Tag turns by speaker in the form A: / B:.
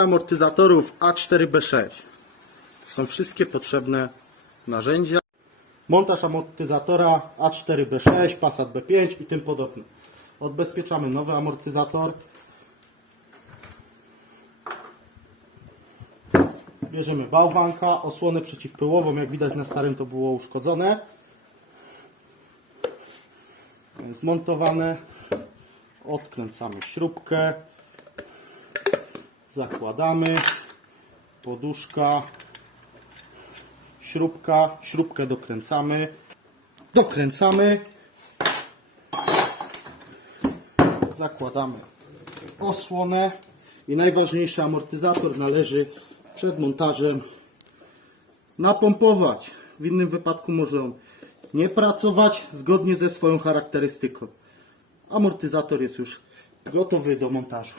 A: amortyzatorów A4B6. To są wszystkie potrzebne narzędzia. Montaż amortyzatora A4B6, Passat B5 i tym podobne. Odbezpieczamy nowy amortyzator. Bierzemy bałwanka, osłonę przeciwpyłową, jak widać na starym to było uszkodzone. Zmontowane. Odkręcamy śrubkę. Zakładamy. Poduszka. Śrubka. Śrubkę dokręcamy. Dokręcamy. Zakładamy osłonę. I najważniejszy amortyzator należy przed montażem napompować. W innym wypadku może on nie pracować zgodnie ze swoją charakterystyką. Amortyzator jest już gotowy do montażu.